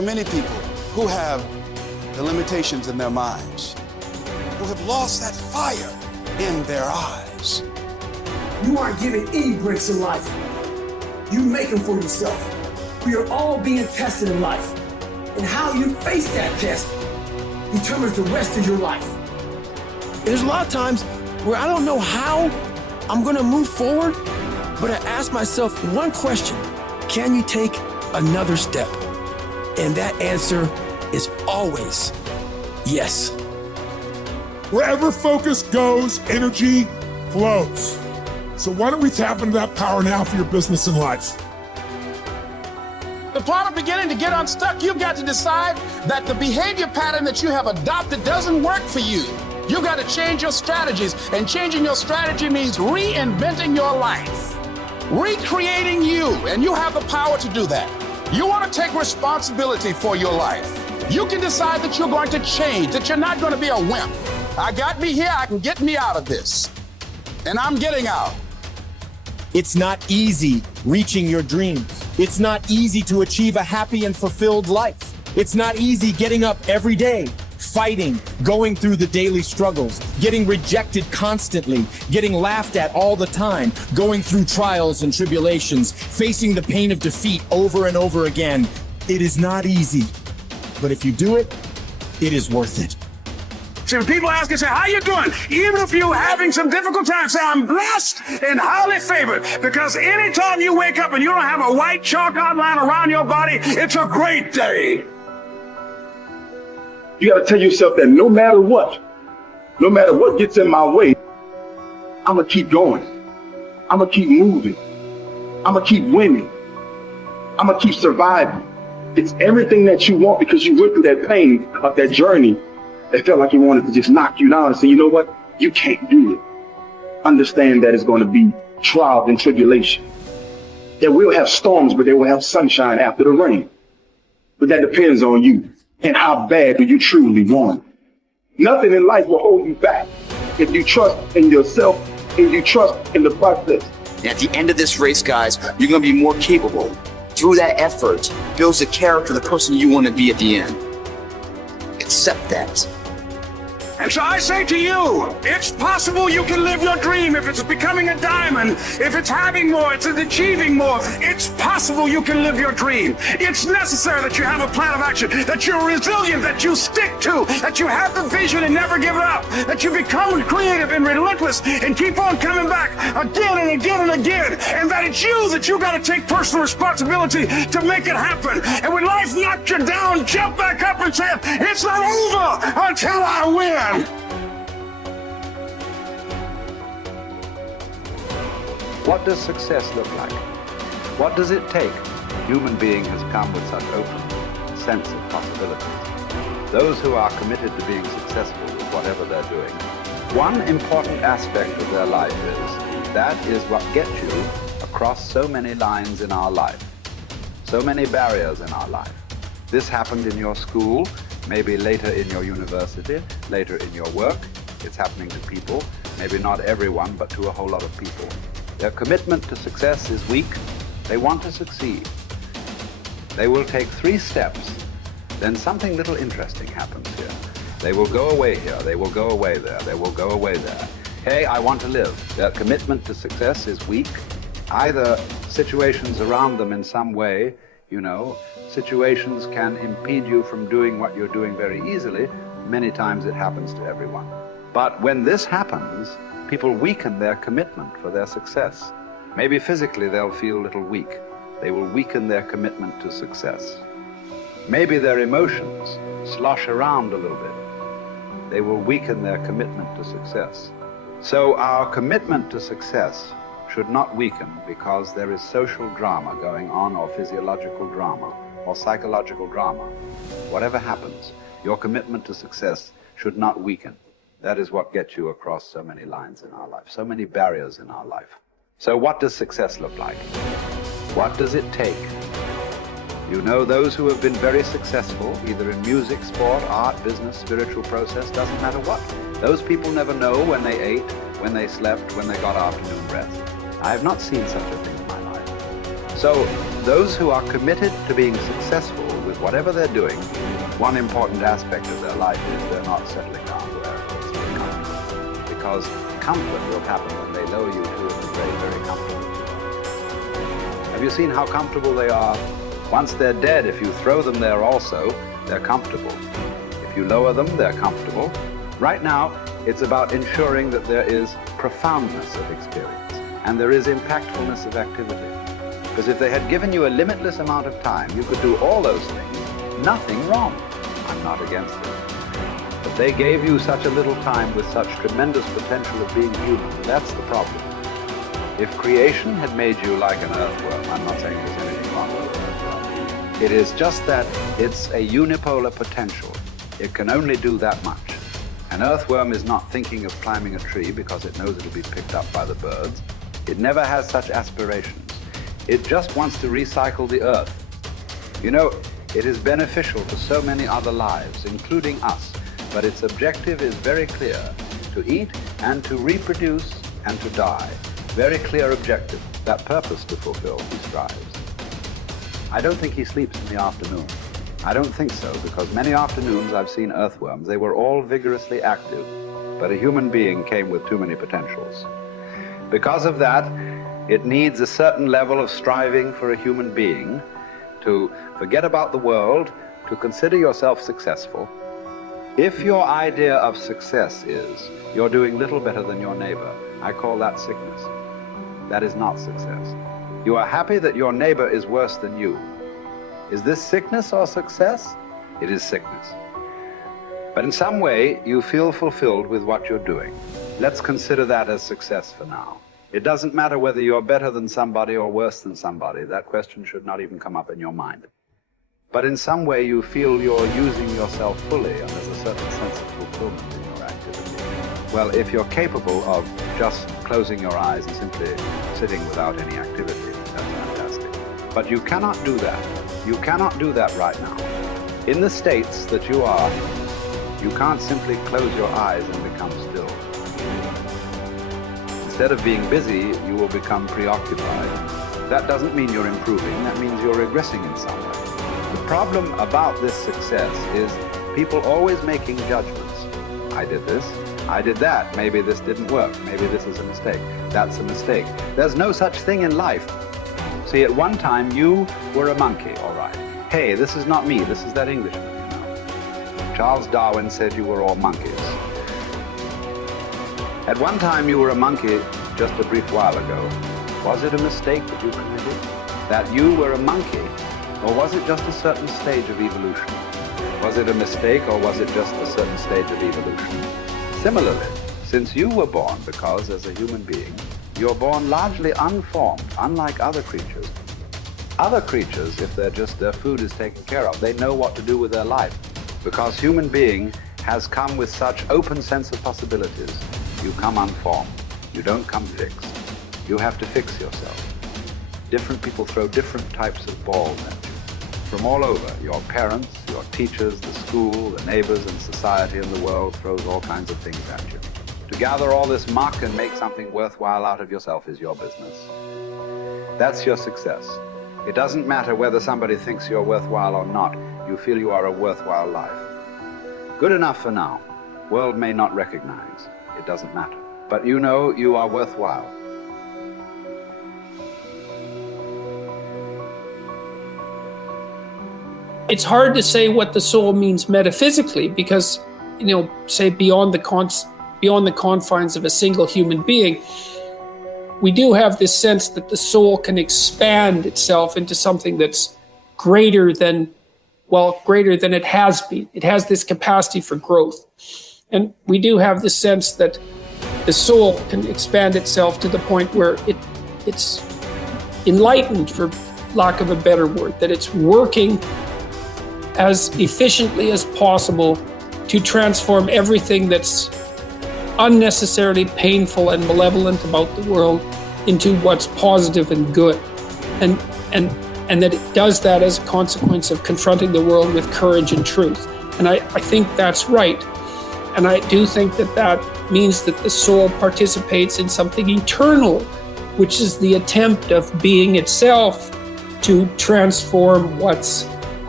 are many people who have the limitations in their minds, who have lost that fire in their eyes. You aren't given any breaks in life. You make them for yourself. We are all being tested in life. And how you face that test determines the rest of your life. There's a lot of times where I don't know how I'm gonna move forward, but I ask myself one question: can you take another step? And that answer is always yes. Wherever focus goes, energy flows. So why don't we tap into that power now for your business and life? The part of beginning to get unstuck, you've got to decide that the behavior pattern that you have adopted doesn't work for you. You've got to change your strategies, and changing your strategy means reinventing your life, recreating you, and you have the power to do that. You want to take responsibility for your life. You can decide that you're going to change, that you're not going to be a wimp. I got me here, I can get me out of this, and I'm getting out. It's not easy reaching your dreams. It's not easy to achieve a happy and fulfilled life. It's not easy getting up every day, fighting, going through the daily struggles, getting rejected constantly, getting laughed at all the time, going through trials and tribulations, facing the pain of defeat over and over again. It is not easy, but if you do it, it is worth it. See, when people ask you, say, how you doing? Even if you're having some difficult times, say, I'm blessed and highly favored. Because anytime you wake up and you don't have a white chalk outline around your body, it's a great day. You got to tell yourself that no matter what gets in my way, I'm going to keep going. I'm going to keep moving. I'm going to keep winning. I'm going to keep surviving. It's everything that you want, because you went through that pain of that journey. It felt like he wanted to just knock you down and say, you know what? You can't do it. Understand that it's going to be trials and tribulation. That we'll have storms, but they will have sunshine after the rain. But that depends on you and how bad do you truly want it. Nothing in life will hold you back if you trust in yourself and you trust in the process. And at the end of this race, guys, you're going to be more capable. Through that effort, builds the character, the person you want to be at the end. Accept that. And so I say to you, it's possible you can live your dream. If it's becoming a diamond, if it's having more, it's achieving more, it's possible you can live your dream. It's necessary that you have a plan of action, that you're resilient, that you stick to, that you have the vision and never give it up, that you become creative and relentless and keep on coming back again and again and again, and that it's you that you got to take personal responsibility to make it happen. And when life knocks you down, jump back up and say, it's not over until I win. What does success look like? What does it take? Human being has come with such open sense of possibilities. Those who are committed to being successful with whatever they're doing, one important aspect of their life that is what gets you across so many lines in our life, so many barriers in our life. This happened in your school, maybe later in your university, later in your work. It's happening to people, maybe not everyone, but to a whole lot of people. Their commitment to success is weak. They want to succeed. They will take 3 steps, then something little interesting happens here. They will go away here, they will go away there, they will go away there. Hey, I want to live. Their commitment to success is weak. Either situations around them in some way, situations can impede you from doing what you're doing very easily. Many times it happens to everyone. But when this happens, people weaken their commitment for their success. Maybe physically they'll feel a little weak. They will weaken their commitment to success. Maybe their emotions slosh around a little bit. They will weaken their commitment to success. So our commitment to success should not weaken because there is social drama going on, or physiological drama, or psychological drama. Whatever happens, your commitment to success should not weaken. That is what gets you across so many lines in our life, so many barriers in our life. So what does success look like? What does it take? Those who have been very successful, either in music, sport, art, business, spiritual process, doesn't matter what. Those people never know when they ate, when they slept, when they got afternoon rest. I have not seen such a thing in my life. So those who are committed to being successful with whatever they're doing, one important aspect of their life is they're not settling down where it's very comfortable. Because comfort will happen when they lower you to the very, very comfortable. Have you seen how comfortable they are? Once they're dead, if you throw them there also, they're comfortable. If you lower them, they're comfortable. Right now, it's about ensuring that there is profoundness of experience and there is impactfulness of activity. Because if they had given you a limitless amount of time, you could do all those things, nothing wrong. I'm not against it. But they gave you such a little time with such tremendous potential of being human. That's the problem. If creation had made you like an earthworm, I'm not saying there's anything wrong with an earthworm. It is just that it's a unipolar potential. It can only do that much. An earthworm is not thinking of climbing a tree because it knows it'll be picked up by the birds. It never has such aspirations. It just wants to recycle the earth. You know, it is beneficial to so many other lives, including us, but its objective is very clear: to eat and to reproduce and to die. Very clear objective. That purpose to fulfill, he strives. I don't think he sleeps in the afternoon. I don't think so, because many afternoons I've seen earthworms. They were all vigorously active, but a human being came with too many potentials. Because of that, it needs a certain level of striving for a human being to forget about the world, to consider yourself successful. If your idea of success is you're doing little better than your neighbor, I call that sickness. That is not success. You are happy that your neighbor is worse than you. Is this sickness or success? It is sickness. But in some way, you feel fulfilled with what you're doing. Let's consider that as success for now. It doesn't matter whether you're better than somebody or worse than somebody. That question should not even come up in your mind. But in some way, you feel you're using yourself fully, and there's a certain sense of fulfillment in your activity. Well, if you're capable of just closing your eyes and simply sitting without any activity, that's fantastic. But you cannot do that. You cannot do that right now. In the states that you are, you can't simply close your eyes and become still. Instead of being busy, you will become preoccupied. That doesn't mean you're improving, that means you're regressing in some way. The problem about this success is people always making judgments. I did this, I did that, maybe this didn't work, maybe this is a mistake, that's a mistake. There's no such thing in life. See, at one time you were a monkey, all right. Hey, this is not me, this is that Englishman, you know. Charles Darwin said you were all monkeys. At one time you were a monkey just a brief while ago. Was it a mistake that you committed? That you were a monkey? Or was it just a certain stage of evolution? Was it a mistake or was it just a certain stage of evolution? Similarly, since you were born, because as a human being, you're born largely unformed, unlike other creatures. Other creatures, if their food is taken care of, they know what to do with their life. Because human being has come with such open sense of possibilities. You come unformed. You don't come fixed. You have to fix yourself. Different people throw different types of balls at you. From all over, your parents, your teachers, the school, the neighbors, and society and the world throws all kinds of things at you. To gather all this muck and make something worthwhile out of yourself is your business. That's your success. It doesn't matter whether somebody thinks you're worthwhile or not. You feel you are a worthwhile life. Good enough for now. World may not recognize. It doesn't matter. But you know you are worthwhile. It's hard to say what the soul means metaphysically because, say beyond the confines of a single human being, we do have this sense that the soul can expand itself into something that's greater than it has been. It has this capacity for growth. And we do have the sense that the soul can expand itself to the point where it's enlightened, for lack of a better word, that it's working as efficiently as possible to transform everything that's unnecessarily painful and malevolent about the world into what's positive and good. And that it does that as a consequence of confronting the world with courage and truth. And I think that's right. And I do think that means that the soul participates in something eternal, which is the attempt of being itself to transform what's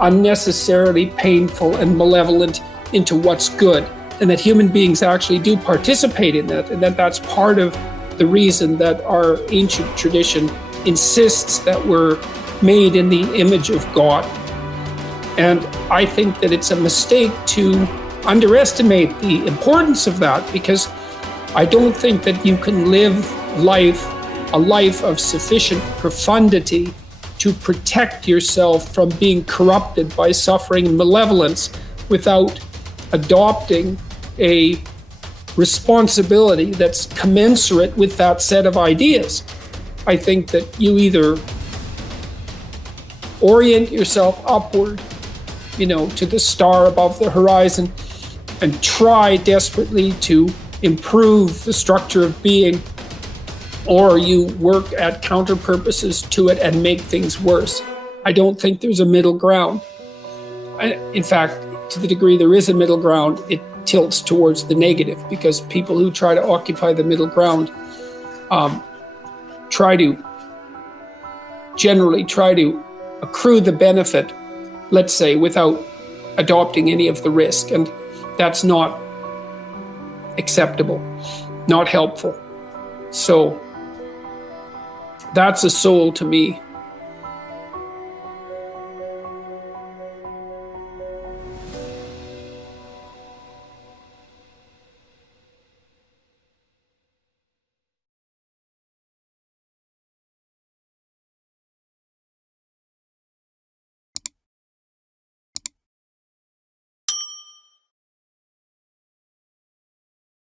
unnecessarily painful and malevolent into what's good, and that human beings actually do participate in that, and that that's part of the reason that our ancient tradition insists that we're made in the image of God. And I think that it's a mistake to underestimate the importance of that, because I don't think that you can live a life of sufficient profundity to protect yourself from being corrupted by suffering and malevolence without adopting a responsibility that's commensurate with that set of ideas. I think that you either orient yourself upward, to the star above the horizon, and try desperately to improve the structure of being, or you work at counter purposes to it and make things worse. I don't think there's a middle ground. In fact, to the degree there is a middle ground, it tilts towards the negative, because people who try to occupy the middle ground generally try to accrue the benefit, let's say, without adopting any of the risk. And that's not acceptable, not helpful. So that's a soul to me.